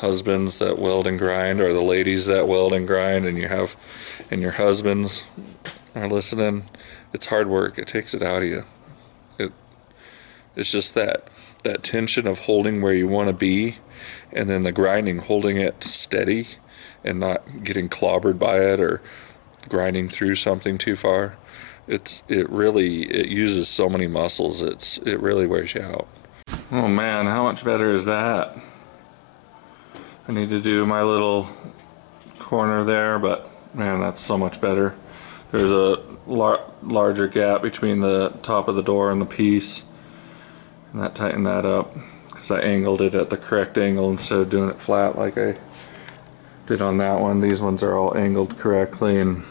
husbands that weld and grind, or the ladies that weld and grind, and your husbands are listening, it's hard work. It takes it out of you. It's just that tension of holding where you want to be, and then the grinding, holding it steady and not getting clobbered by it or grinding through something too far. It uses so many muscles. It really wears you out. Oh man, how much better is that? I need to do my little corner there, but man, that's so much better. There's a larger gap between the top of the door and the piece, and that tightened that up because I angled it at the correct angle instead of doing it flat like I did on that one. These ones are all angled correctly and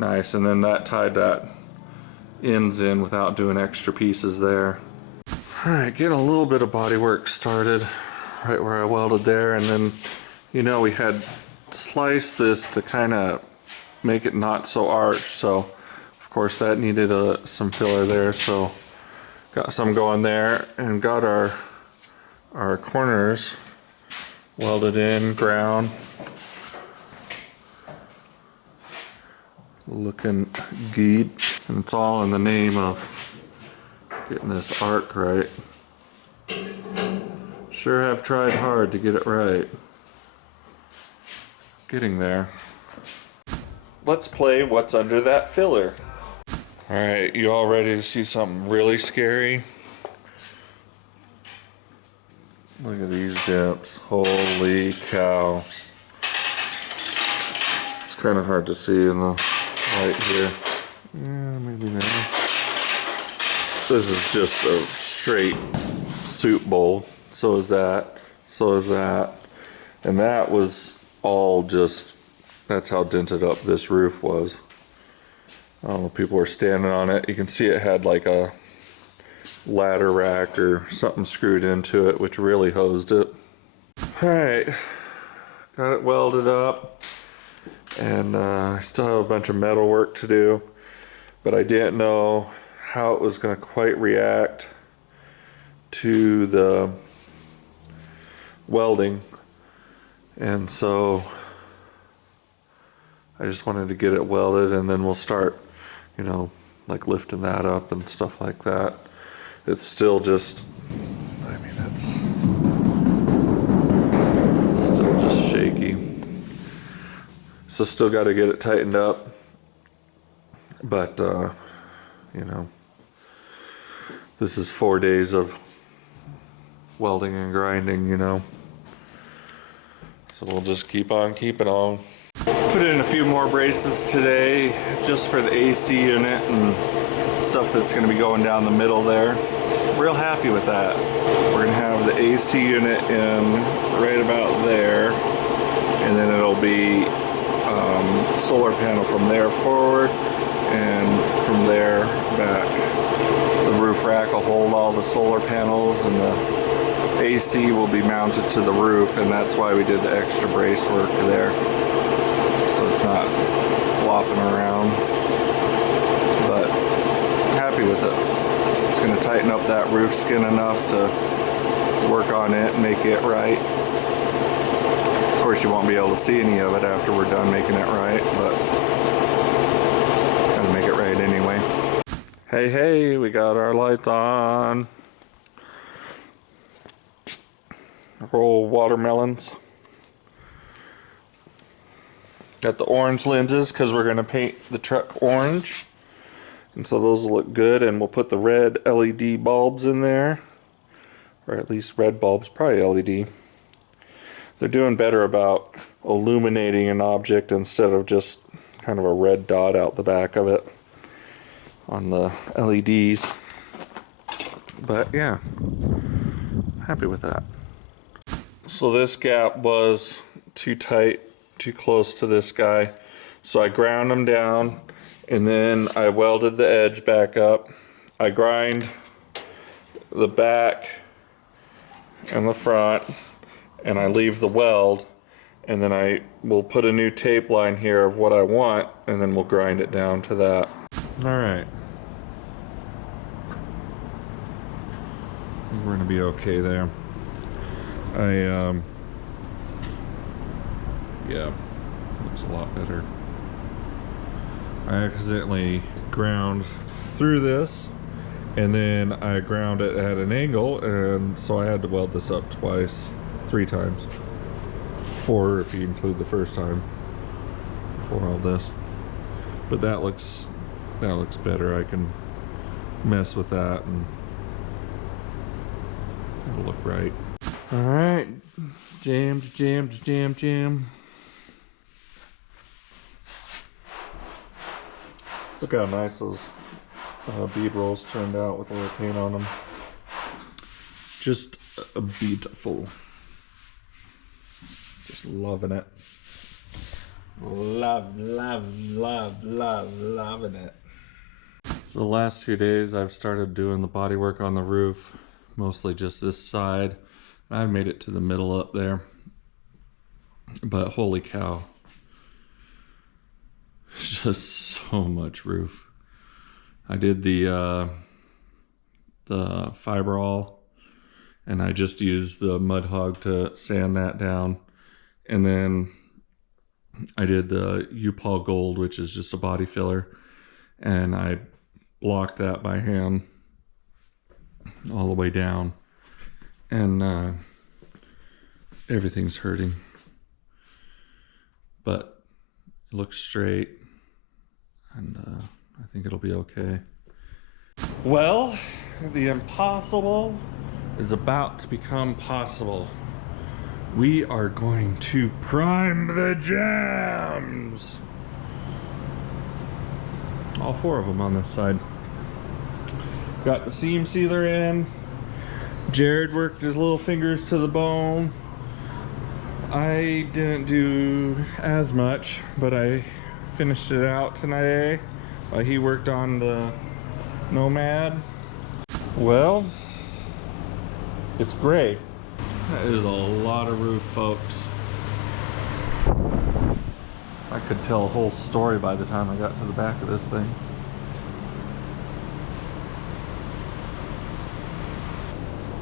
nice, and then that tied that ends in without doing extra pieces there. Alright, getting a little bit of body work started right where I welded there, and then we had sliced this to kind of make it not so arched, so of course that needed some filler there, so got some going there and got our corners welded in, ground, looking good, and it's all in the name of getting this arc right. Sure have tried hard to get it right. Getting there. Let's play what's under that filler. Alright, you all ready to see something really scary? Look at these depths. Holy cow. It's kind of hard to see in the light here. Yeah, maybe now. This is just a straight soup bowl. So is that. So is that. And that was all just, that's how dented up this roof was. I don't know, people were standing on it. You can see it had like a ladder rack or something screwed into it, which really hosed it. Alright, got it welded up, and I still have a bunch of metal work to do, but I didn't know how it was going to quite react to the welding, and so I just wanted to get it welded, and then we'll start, like lifting that up and stuff like that. It's still just, it's still just shaky. So still got to get it tightened up, but this is 4 days of welding and grinding, so we'll just keep on keeping on. Put in a few more braces today just for the AC unit and stuff that's going to be going down the middle there. Real happy with that. We're going to have the AC unit in right about there, and then it'll be solar panel from there forward and from there back. The roof rack will hold all the solar panels, and the AC will be mounted to the roof, and that's why we did the extra brace work there, so it's not flopping around. But happy with it. It's going to tighten up that roof skin enough to work on it and make it right. Of course, you won't be able to see any of it after we're done making it right, but gotta make it right anyway. Hey, we got our lights on. Roll watermelons. Got the orange lenses because we're going to paint the truck orange, and so those will look good, and we'll put the red LED bulbs in there, or at least red bulbs, probably LED. They're doing better about illuminating an object instead of just kind of a red dot out the back of it on the LEDs. But yeah, happy with that. So this gap was too tight, too close to this guy, so I ground them down, and then I welded the edge back up. I grind the back and the front, and I leave the weld, and then I will put a new tape line here of what I want, and then we'll grind it down to that. Alright, we're gonna be okay there. I Yeah, looks a lot better. I accidentally ground through this, and then I ground it at an angle, and so I had to weld this up twice, 3 times. 4 if you include the first time for all this. But that looks better. I can mess with that and it'll look right. All right, jam. Look how nice those bead rolls turned out with a little paint on them. Just beautiful. Just loving it. Loving it. So the last 2 days I've started doing the body work on the roof, mostly just this side. I've made it to the middle up there, but holy cow, just so much roof. I did the fiberall, and I just used the mud hog to sand that down, and then I did the U-Paul Gold, which is just a body filler, and I blocked that by hand all the way down, and everything's hurting, but it looks straight, and I think it'll be okay. Well, the impossible is about to become possible. We are going to prime the jams. All 4 of them on this side. Got the seam sealer in. Jared worked his little fingers to the bone. I didn't do as much, but I finished it out tonight while he worked on the Nomad. Well, it's gray. That is a lot of roof, folks. I could tell a whole story by the time I got to the back of this thing.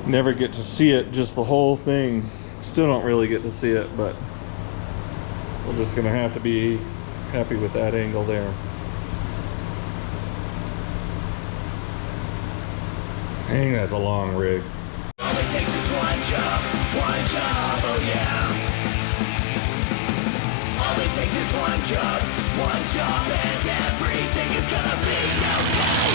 Never get to see it, just the whole thing. Still don't really get to see it, but we're just gonna have to be happy with that angle there. Dang, that's a long rig. All it takes is one job, oh yeah. All it takes is one job, and everything is gonna be okay.